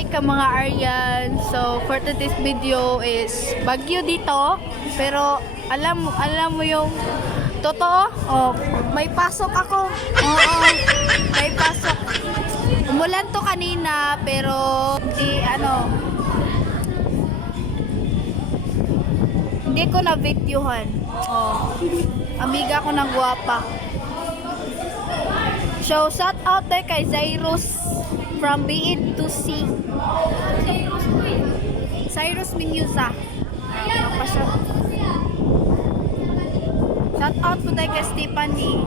Hi ka mga Aryan. So for today's video is bagyo dito, pero alam mo yung totoo? Oh, may pasok ako. Oo, may pasok. Umulan to kanina pero hindi ko na videohan. Oh, amiga ko ng guwapa. So shout out tayo kay Zairus from B to C. Cyrus Minyusa. Shout out po tayo kay Stephanie.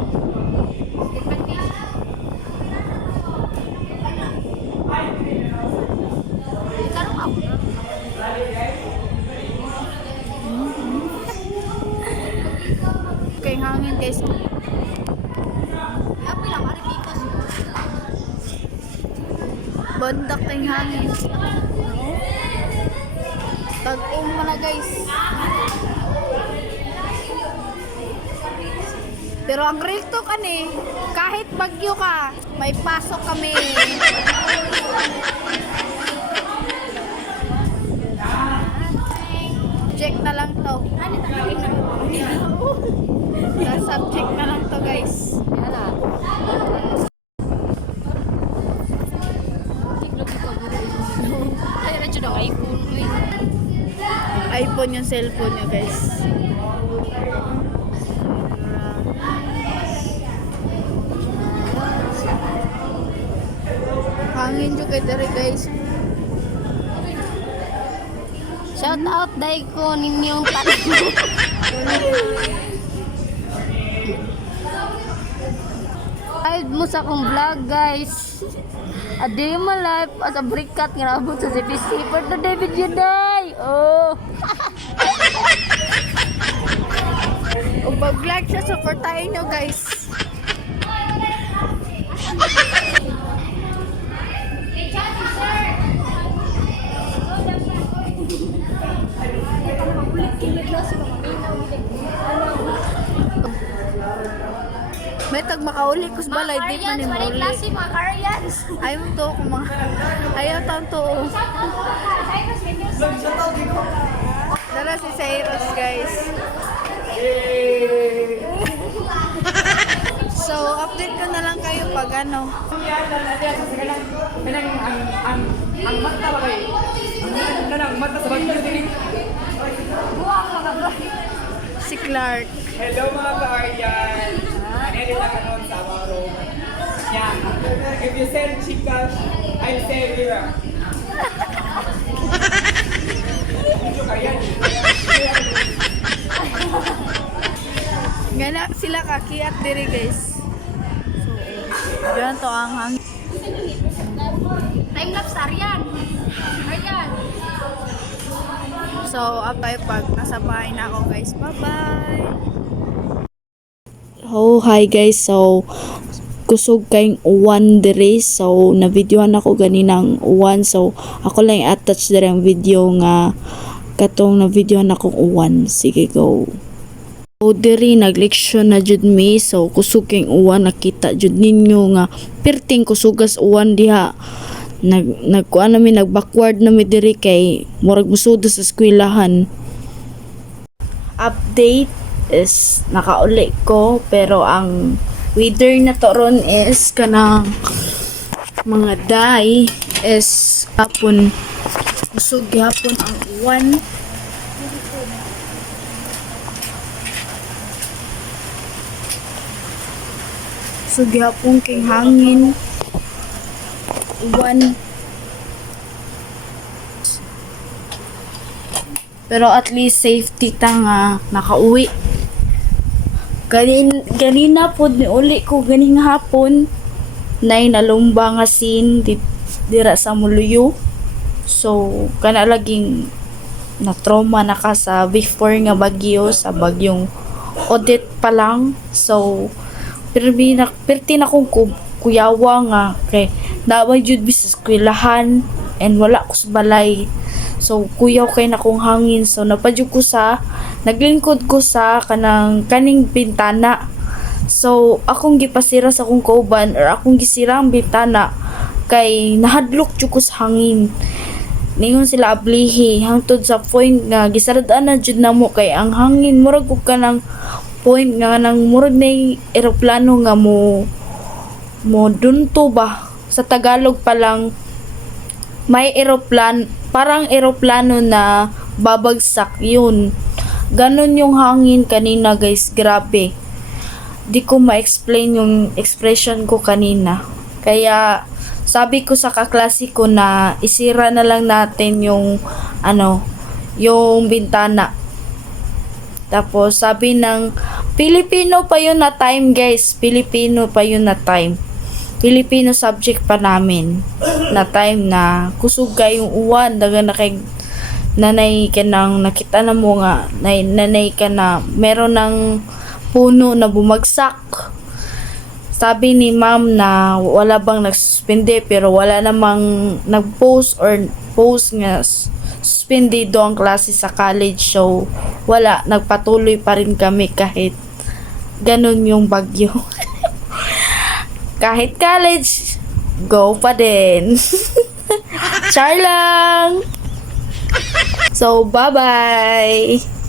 Kay hangin guys. Bandak tayong hangin. Tag-ong mo na guys. Pero ang recto ka ni, kahit bagyo ka, may pasok kami. Subject na lang to. Subject na lang to guys. iPhone yung cellphone niya guys. Hangin juga dari guys. Shout out dahil ko ninyong tanong. Ay mo sa akong vlog guys. A day in my life as a brikat nga nabot sa CPC for the David Juday. Oh. Ug pag-vlog siya, supportahin nyo guys. May tag makauli kus balay di man ni muli. Mga Karyans. Ayaw to kung mga ayaw taon to. Dala si Cyrus guys. So update ko na lang kayo pag ano. Ang mata ba kayo? Ang mata sa bagyo din. Si Clark. Hello mga ka-Aryan! Edit na kanon sa mga room. Yeah. If you send chicas, I'll send you. Video ka yan. Gana sila kakiat diri guys. So, diyan to ang hang. Time lapse Aryan. Aryan. So, apay pag nasa bahay na ako guys. Bye-bye! Oh, hi guys. So, kusog kayong uwan diri. So, na-videohan ako ganinang uwan. So, ako lang i-attach diri ang video nga katong na-videohan akong uwan. Sige, go. So, diri nag-leksyon na jud mi. So, kusog kayong uwan. Nakita jud ninyo nga perting kusugas uwan diha. Nagkuan namin, nag-backward namin diri kay murag musudo sa eskwelahan. Update is nakauli ko pero ang weather na to ron is kanang mga day is hapon usog hapon ang uwan. Usog hapon king hangin uwan. Pero at least safety ta nga nakauwi. Ganina po ni uli ko ganing hapon nay nalumba nga scene dira sa Muluyo. So kana laging na trauma na ka sa before nga bagyo, sa bagyong Odette pa lang. So perti na kong kuyawa nga kay naway jud bis sa eskwelahan and wala ko sa balay. So kuyaw kay na kong hangin. So napadyo ko naglingkod ko sa kaning bintana. So akong gipasira sa akong kauban or akong gisira ang bintana kay nahadlok jud ko sa hangin. Ningon sila ablihi hangtod sa point nga gisarad-an na jud namo kay ang hangin murag og kanang point nga nang murag na eroplano nga mo dunto ba sa Tagalog pa lang may parang eroplano na babagsak yun. Ganon yung hangin kanina guys, grabe. Di ko ma-explain yung expression ko kanina. Kaya sabi ko sa kaklase ko na isira na lang natin yung yung bintana. Tapos sabi ng Filipino pa yun na time guys, Filipino pa yun na time. Filipino subject pa namin na time na kusog yung uwan daga na kay nanay ka nang nakita na mo nga nanay ka na meron ng puno na bumagsak. Sabi ni ma'am na wala bang nagsuspende pero wala namang nag-post or post nga suspendido ang klase sa college, so wala, nagpatuloy pa rin kami kahit ganun yung bagyo. Kahit college, go pa din. Char lang! So, bye-bye!